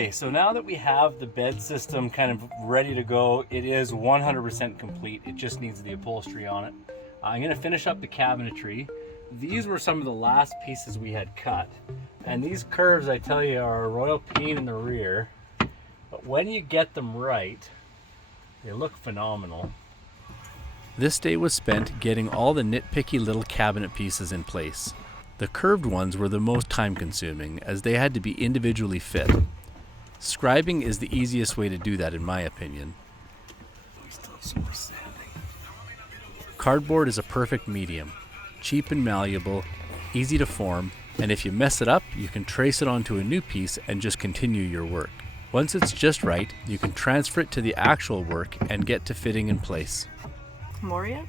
Okay, so now that we have the bed system kind of ready to go, it is 100% complete. It just needs the upholstery on it. I'm gonna finish up the cabinetry. These were some of the last pieces we had cut. And these curves, I tell you, are a royal pain in the rear. But when you get them right, they look phenomenal. This day was spent getting all the nitpicky little cabinet pieces in place. The curved ones were the most time consuming as they had to be individually fit. Scribing is the easiest way to do that in my opinion. Cardboard is a perfect medium, cheap and malleable, easy to form, and if you mess it up, you can trace it onto a new piece and just continue your work. Once it's just right, you can transfer it to the actual work and get to fitting in place. More yet?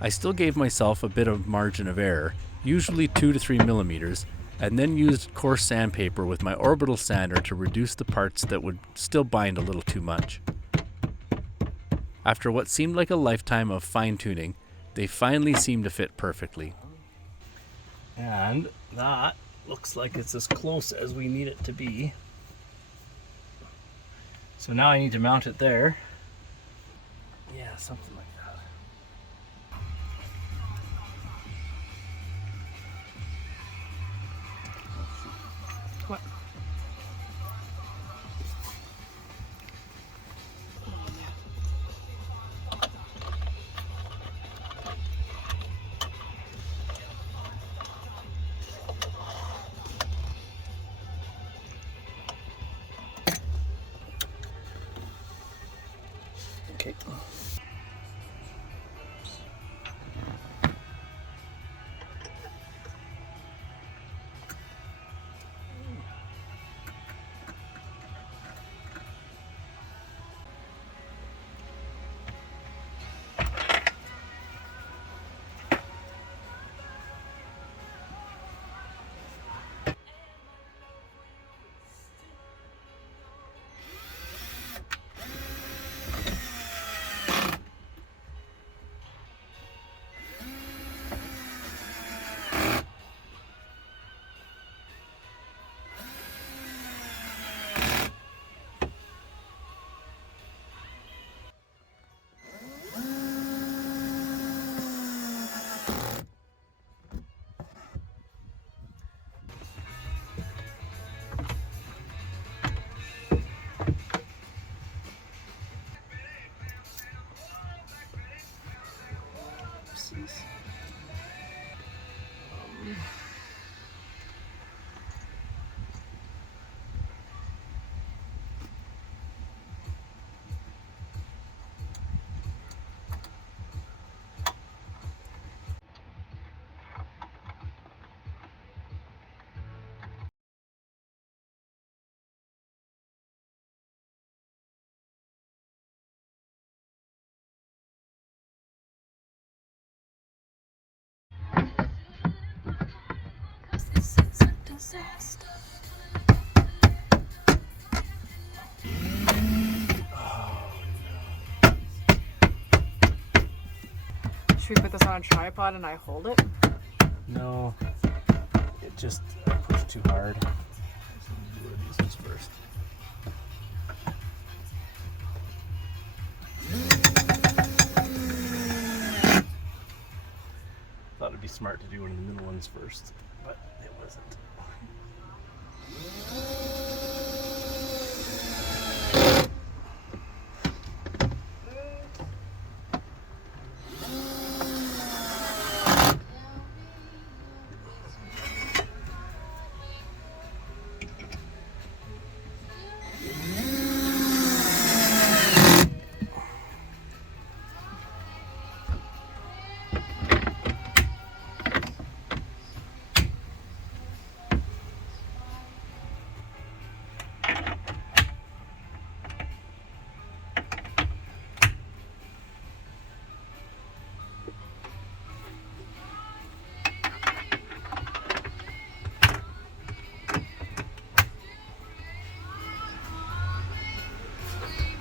I still gave myself a bit of margin of error, usually 2 to 3 millimeters, and then used coarse sandpaper with my orbital sander to reduce the parts that would still bind a little too much. After what seemed like a lifetime of fine-tuning, they finally seemed to fit perfectly. And that looks like it's as close as we need it to be. So now I need to mount it there. Yeah, something like that. What? Okay. Disaster. Should we put this on a tripod and I hold it? No, it just pushed too hard. Do these ones first. Thought it'd be smart to do one of the middle ones first, but it wasn't.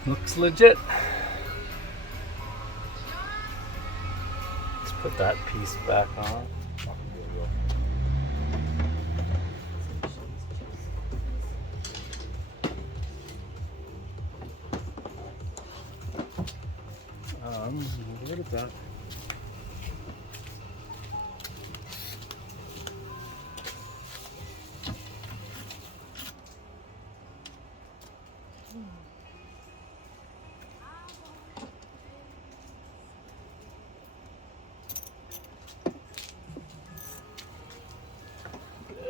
Looks legit. Let's put that piece back on. Where did that?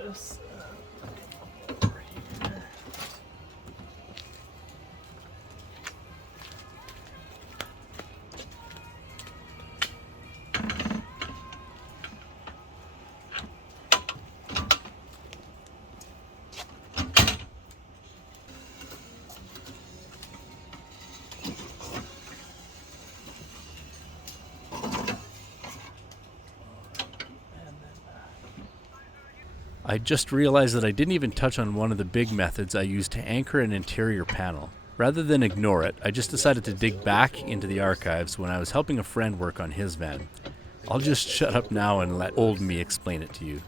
This over here. I just realized that I didn't even touch on one of the big methods I use to anchor an interior panel. Rather than ignore it, I just decided to dig back into the archives when I was helping a friend work on his van. I'll just shut up now and let old me explain it to you.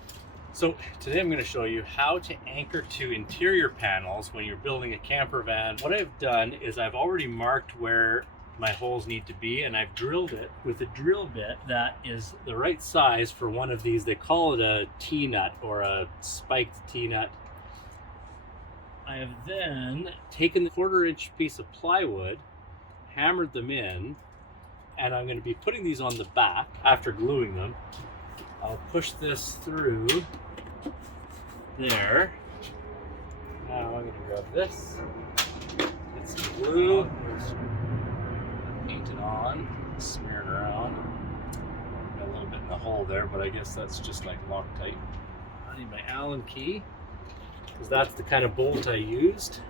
So today I'm going to show you how to anchor to interior panels when you're building a camper van. What I've done is I've already marked where my holes need to be, and I've drilled it with a drill bit that is the right size for one of these. They call it a T-nut or a spiked T-nut. I have then taken the 1/4-inch piece of plywood, hammered them in, and I'm going to be putting these on the back after gluing them. I'll push this through there. Now I'm going to grab this, get some glue, paint it on, smear it around. Got a little bit in the hole there, but I guess that's just like Loctite. I need my Allen key, because that's the kind of bolt I used.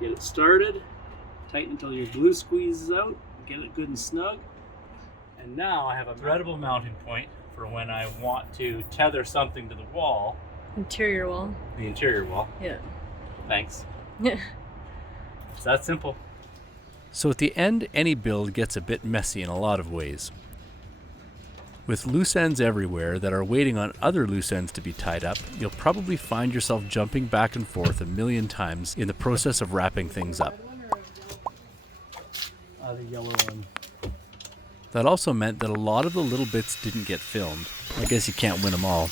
Get it started, tighten until your glue squeezes out, get it good and snug. And now I have a threadable mounting point for when I want to tether something to the wall. Interior wall. The interior wall. Yeah. Thanks. Yeah. It's that simple. So at the end, any build gets a bit messy in a lot of ways. With loose ends everywhere that are waiting on other loose ends to be tied up, you'll probably find yourself jumping back and forth a million times in the process of wrapping things up. The yellow one. That also meant that a lot of the little bits didn't get filmed. I guess you can't win them all.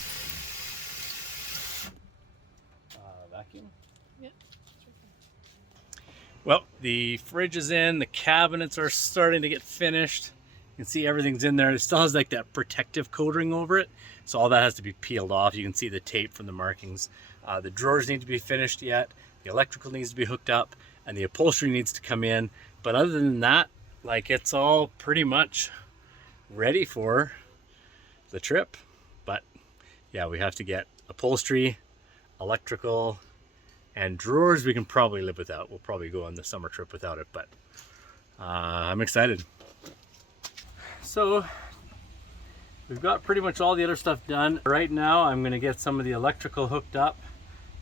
Vacuum? Yeah. Well, the fridge is in, the cabinets are starting to get finished. You can see everything's in there. It still has like that protective coating over it, so all that has to be peeled off. You can see the tape from the markings. The drawers need to be finished yet. The electrical needs to be hooked up, and the upholstery needs to come in. But other than that, like, it's all pretty much ready for the trip. But yeah, we have to get upholstery, electrical, and drawers we can probably live without. We'll probably go on the summer trip without it, but I'm excited. So we've got pretty much all the other stuff done. Right now I'm going to get some of the electrical hooked up.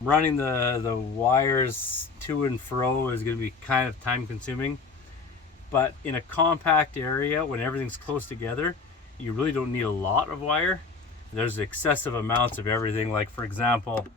Running the wires to and fro is going to be kind of time consuming. But in a compact area, when everything's close together, you really don't need a lot of wire. There's excessive amounts of everything. Like, for example,